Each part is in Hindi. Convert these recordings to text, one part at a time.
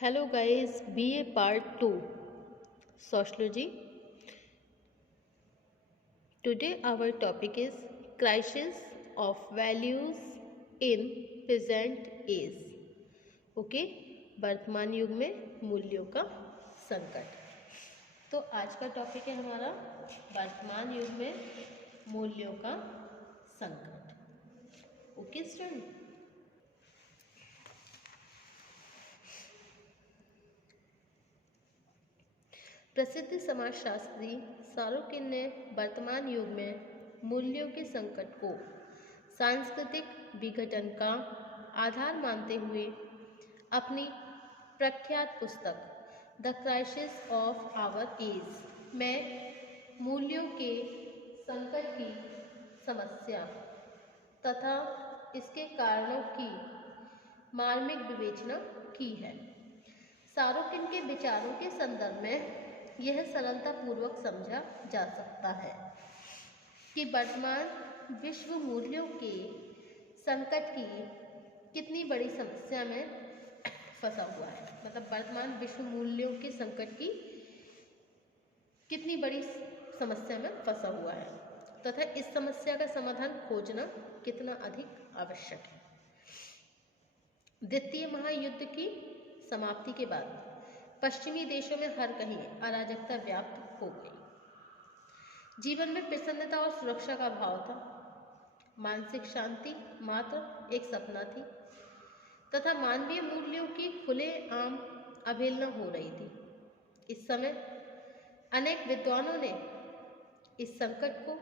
Hello guys, BA Part 2 Sociology. Today our topic is Crisis of Values in Present Age. Okay, वर्तमान युग में मूल्यों का संकट। तो आज का टॉपिक है हमारा वर्तमान युग में मूल्यों का संकट। ओके स्टूडेंट, प्रसिद्ध समाजशास्त्री सारोकिन ने वर्तमान युग में मूल्यों के संकट को सांस्कृतिक विघटन का आधार मानते हुए अपनी प्रख्यात पुस्तक the crisis of our age में मूल्यों के संकट की समस्या तथा इसके कारणों की मार्मिक विवेचना की है। सारोकिन के विचारों के संदर्भ में यह सरलतापूर्वक समझा जा सकता है कि वर्तमान विश्व मूल्यों के संकट की कितनी बड़ी समस्या में फंसा हुआ है। मतलब वर्तमान विश्व मूल्यों के संकट की कितनी बड़ी समस्या में फंसा हुआ है तथा इस समस्या का समाधान खोजना कितना अधिक आवश्यक है। द्वितीय महायुद्ध की समाप्ति के बाद पश्चिमी देशों में हर कहीं अराजकता व्याप्त हो गई। जीवन में प्रसन्नता और सुरक्षा का भाव था। मानसिक शांति मात्र एक सपना थी तथा मानवीय मूल्यों की खुलेआम अवहेलना हो रही थी। इस समय अनेक विद्वानों ने इस संकट को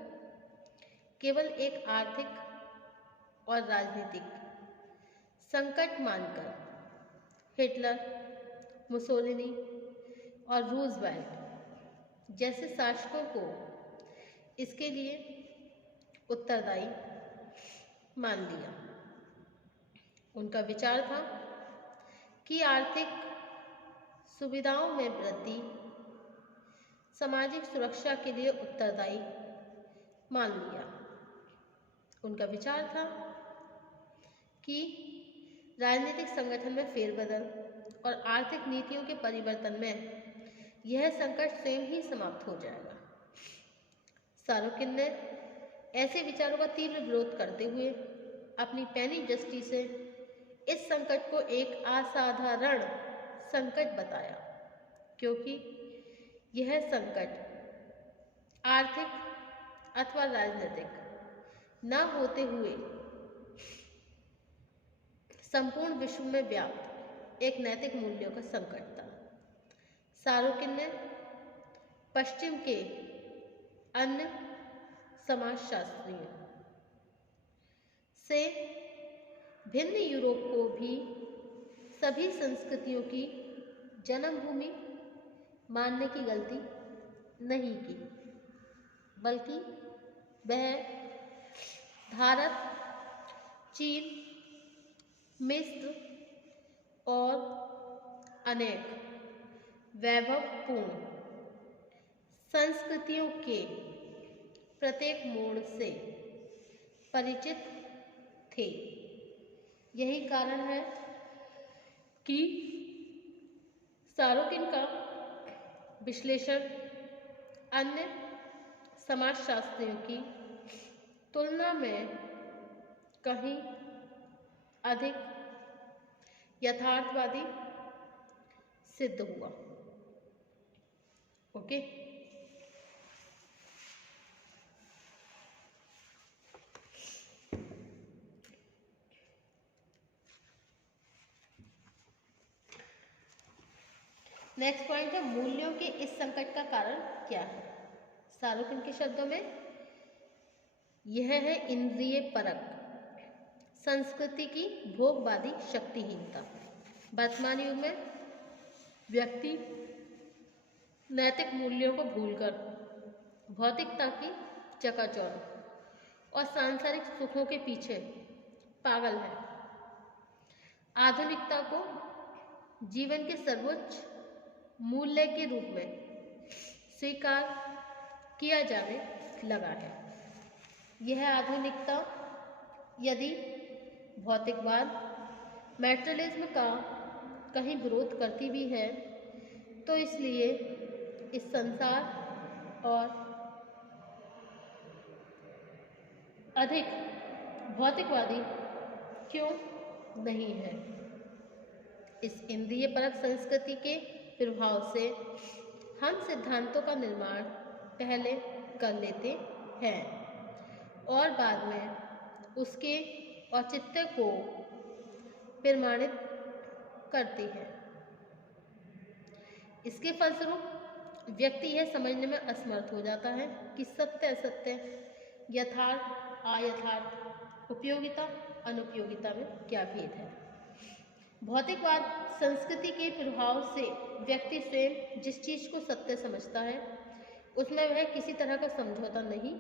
केवल एक आर्थिक और राजनीतिक संकट मानकर हिटलर, मुसोलिनी और रूजवेल्ट जैसे शासकों को इसके लिए उत्तरदायी मान लिया। उनका विचार था कि आर्थिक सुविधाओं में वृद्धि सामाजिक सुरक्षा के लिए उत्तरदायी मान लिया। उनका विचार था कि राजनीतिक संगठन में फेरबदल और आर्थिक नीतियों के परिवर्तन में यह संकट स्वयं ही समाप्त हो जाएगा। सारोकिन ने ऐसे विचारों का तीव्र विरोध करते हुए अपनी पैनी दृष्टि से इस संकट को एक असाधारण संकट बताया, क्योंकि यह संकट आर्थिक अथवा राजनीतिक न होते हुए संपूर्ण विश्व में व्याप्त एक नैतिक मूल्यों का संकट था। सारोकिन ने पश्चिम के अन्य समाजशास्त्रियों से भिन्न यूरोप को भी सभी संस्कृतियों की जन्मभूमि मानने की गलती नहीं की, बल्कि वह भारत, चीन, मिस्र और अनेक वैभवपूर्ण संस्कृतियों के प्रत्येक मोड़ से परिचित थे। यही कारण है कि सारोकिन का विश्लेषण अन्य समाजशास्त्रियों की तुलना में कहीं अधिक यथार्थवादी सिद्ध हुआ। ओके, नेक्स्ट पॉइंट है मूल्यों के इस संकट का कारण क्या है। सारोकिन के शब्दों में यह है इंद्रिय परक संस्कृति की भोगवादी शक्तिहीनता। वर्तमान युग में व्यक्ति नैतिक मूल्यों को भूलकर भौतिकता की चकाचौंध और सांसारिक सुखों के पीछे पागल है। आधुनिकता को जीवन के सर्वोच्च मूल्य के रूप में स्वीकार किया जाने लगा है। यह आधुनिकता यदि भौतिकवाद, मैटेरियलिज्म का कहीं विरोध करती भी है तो इसलिए इस संसार और अधिक भौतिकवादी क्यों नहीं है। इस इंद्रिय परक संस्कृति के प्रभाव से हम सिद्धांतों का निर्माण पहले कर लेते हैं और बाद में उसके औचित्य को प्रमाणित करते हैं। इसके फलस्वरूप व्यक्ति यह समझने में असमर्थ हो जाता है कि सत्य असत्य, यथार्थ अयथार्थ, उपयोगिता अनुपयोगिता में क्या भेद है। भौतिकवाद संस्कृति के प्रभाव से व्यक्ति स्वयं जिस चीज को सत्य समझता है उसमें वह किसी तरह का समझौता नहीं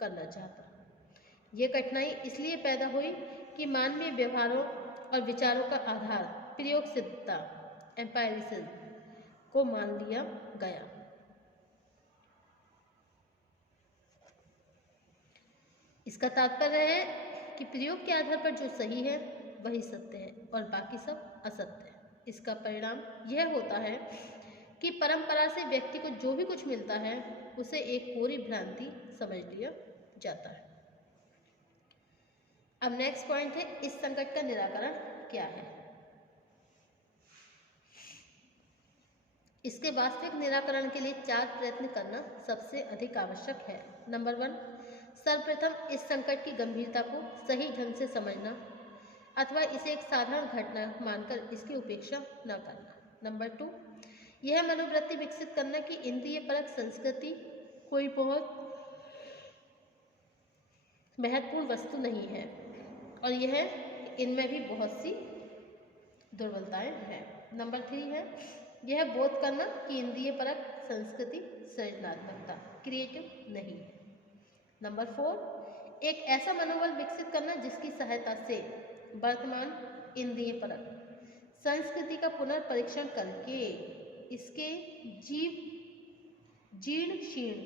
करना चाहता। ये कठिनाई इसलिए पैदा हुई कि मानवीय व्यवहारों और विचारों का आधार प्रयोग सिद्धता एम्पायरिज्म को मान लिया गया। इसका तात्पर्य है कि प्रयोग के आधार पर जो सही है वही सत्य है और बाकी सब असत्य है। इसका परिणाम यह होता है कि परंपरा से व्यक्ति को जो भी कुछ मिलता है उसे एक पूरी भ्रांति समझ लिया जाता है। अब नेक्स्ट पॉइंट है, इस संकट का निराकरण क्या है। इसके वास्तविक निराकरण के लिए 4 प्रयत्न करना सबसे अधिक आवश्यक है। नंबर 1, सर्वप्रथम इस संकट की गंभीरता को सही ढंग से समझना अथवा इसे एक साधारण घटना मानकर इसकी उपेक्षा न करना। नंबर 2, यह मनोवृत्ति विकसित करना कि इंद्रिय परक संस्कृति कोई बहुत महत्वपूर्ण वस्तु नहीं है और यह इनमें भी बहुत सी दुर्बलताएं हैं। नंबर 3 है, यह बोध करना कि इंद्रिय परक संस्कृति सृजनात्मकता क्रिएटिव नहीं है। नंबर 4, एक ऐसा मनोबल विकसित करना जिसकी सहायता से वर्तमान इंद्रिय परक संस्कृति का पुनर्परीक्षण करके इसके जीर्ण शीर्ण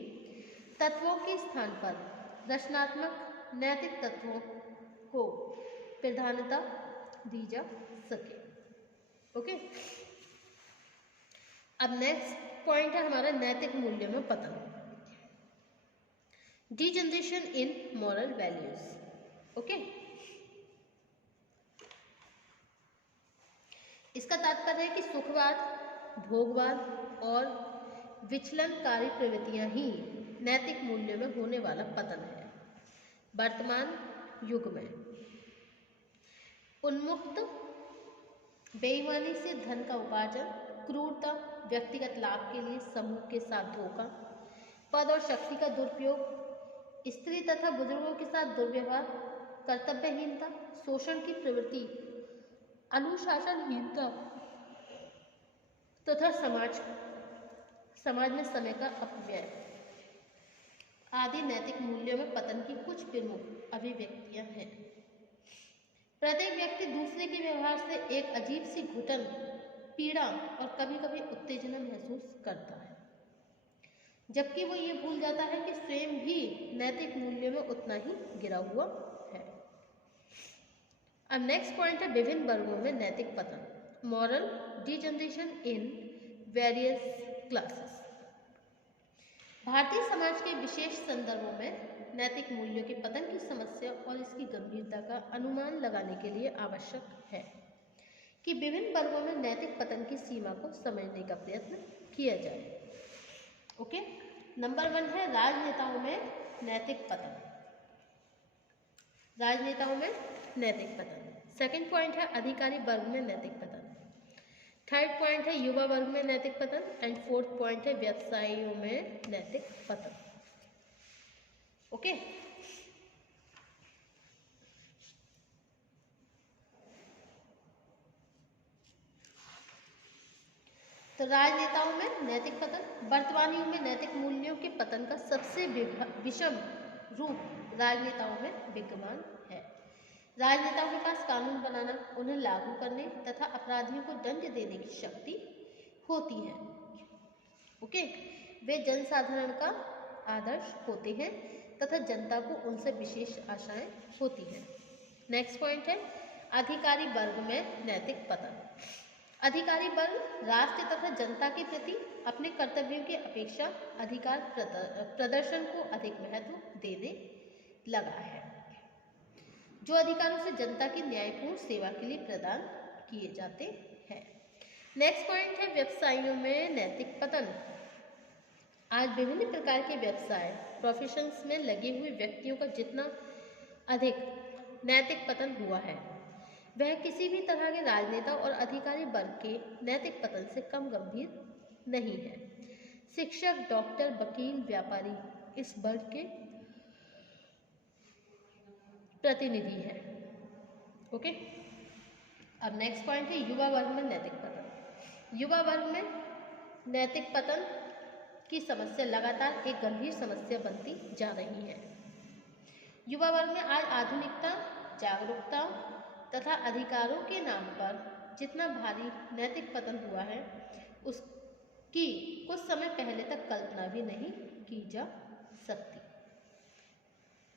तत्वों के स्थान पर रचनात्मक नैतिक तत्वों को प्रधानता दी जा सके। ओके, अब नेक्स्ट पॉइंट है हमारा नैतिक मूल्यों में पतन, डिजनरेशन इन मॉरल वैल्यूज। ओके, इसका तात्पर्य है कि सुखवाद, भोगवाद और विचलनकारी प्रवृत्तियां ही नैतिक मूल्यों में होने वाला पतन है। वर्तमान युग में उन्मुक्त बेईमानी से धन का उपार्जन, क्रूरता, व्यक्तिगत लाभ के लिए समूह के साथ धोखा, पद और शक्ति का दुरुपयोग, स्त्री तथा बुजुर्गों के साथ दुर्व्यवहार, कर्तव्यहीनता, शोषण की प्रवृत्ति, अनुशासनहीनता तथा समाज में समय का अपव्यय आदि नैतिक मूल्यों में पतन की कुछ प्रमुख अभिव्यक्तियां हैं। प्रत्येक व्यक्ति दूसरे के व्यवहार से एक अजीब सी घुटन, पीड़ा और कभी कभी उत्तेजना महसूस करता है, जबकि वो ये भूल जाता है कि स्वयं भी नैतिक मूल्यों में उतना ही गिरा हुआ है। अब नेक्स्ट पॉइंट है विभिन्न वर्गों में नैतिक पतन, moral degeneration in various classes. Bharatiya Samaj के विशेष संदर्भों में नैतिक मूल्यों के पतन की समस्या और इसकी गंभीरता का अनुमान लगाने के लिए आवश्यक है कि विभिन्न वर्गों में नैतिक पतन की सीमा को समझने का प्रयत्न किया जाए। ओके, नंबर 1 है राजनेताओं में नैतिक पतन। राजनेताओं में नैतिक पतन। सेकंड पॉइंट है अधिकारी वर्ग में नैतिक पतन। थर्ड पॉइंट है युवा वर्ग में नैतिक पतन एंड फोर्थ पॉइंट है व्यवसायियों में नैतिक पतन। ओके, तो राजनेताओं में नैतिक पतन। वर्तमान युग में नैतिक मूल्यों के पतन का सबसे विषम रूप राजनेताओं में विद्यमान है। राजनेताओं के पास कानून बनाना, उन्हें लागू करने तथा अपराधियों को दंड देने की शक्ति होती है। ओके, वे जनसाधारण का आदर्श होते हैं तथा जनता को उनसे विशेष आशाएं होती हैं। नेक्स्ट पॉइंट है अधिकारी वर्ग में नैतिक पतन। अधिकारी वर्ग राष्ट्र तथा जनता के प्रति अपने कर्तव्यों की अपेक्षा अधिकार प्रदर्शन को अधिक महत्व देने लगा है, जो अधिकारों से जनता की न्यायपूर्ण सेवा के लिए प्रदान किए जाते हैं। नेक्स्ट पॉइंट है व्यवसायों में नैतिक पतन। आज विभिन्न प्रकार के व्यवसाय प्रोफेशंस में लगे हुए व्यक्तियों का जितना अधिक नैतिक पतन हुआ है, वह किसी भी तरह के राजनेता और अधिकारी वर्ग के नैतिक पतन से कम गंभीर नहीं है। शिक्षक, डॉक्टर, वकील, व्यापारी इस वर्ग के प्रतिनिधि हैं। ओके, अब नेक्स्ट पॉइंट है युवा वर्ग में नैतिक पतन। युवा वर्ग में नैतिक पतन की समस्या लगातार एक गंभीर समस्या बनती जा रही है। युवा वर्ग में आज आधुनिकता, जागरूकता तथा अधिकारों के नाम पर जितना भारी नैतिक पतन हुआ है, उसकी कुछ समय पहले तक कल्पना भी नहीं की जा सकती।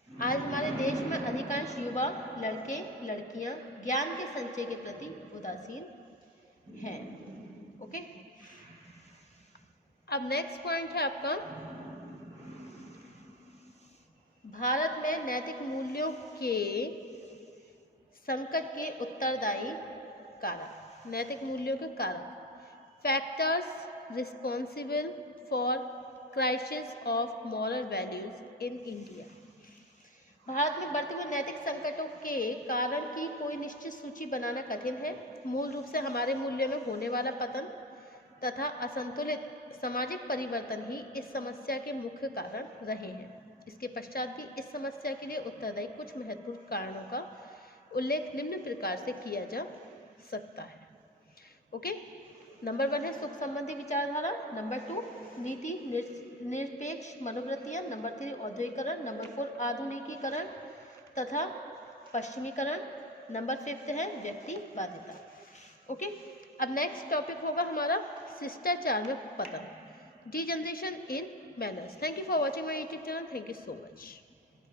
आज हमारे देश में अधिकांश युवा लड़के लड़कियां ज्ञान के संचय के प्रति उदासीन हैं। ओके, अब नेक्स्ट पॉइंट है आपका भारत में नैतिक मूल्यों के संकट के उत्तरदायी कारक। नैतिक मूल्यों के कारक, factors responsible for crisis of moral values in India. Bharat में बढ़ते हुए नैतिक संकटों के कारण की कोई निश्चित सूची बनाना कठिन है। मूल रूप से हमारे मूल्यों में होने वाला पतन तथा असंतुलित सामाजिक परिवर्तन ही इस समस्या के मुख्य कारण रहे हैं। इसके पश्चात भी इस समस्या के लिए उत्तरदायी कुछ महत्वपूर्ण कारणों का उल्लेख निम्न प्रकार से किया जा सकता है। ओके, नंबर 1 है सुख संबंधी विचारधारा, नंबर 2 नीति निरपेक्ष मनोवृत्तियां, नंबर 3 औद्योगिकरण, नंबर 4 आधुनिकीकरण तथा पश्चिमीकरण, नंबर 5 है व्यक्तिवादिता। ओके, अब नेक्स्ट टॉपिक होगा हमारा शिष्टाचार में पतन, degeneration in manners. Thank you for watching my YouTube channel. Thank you so much.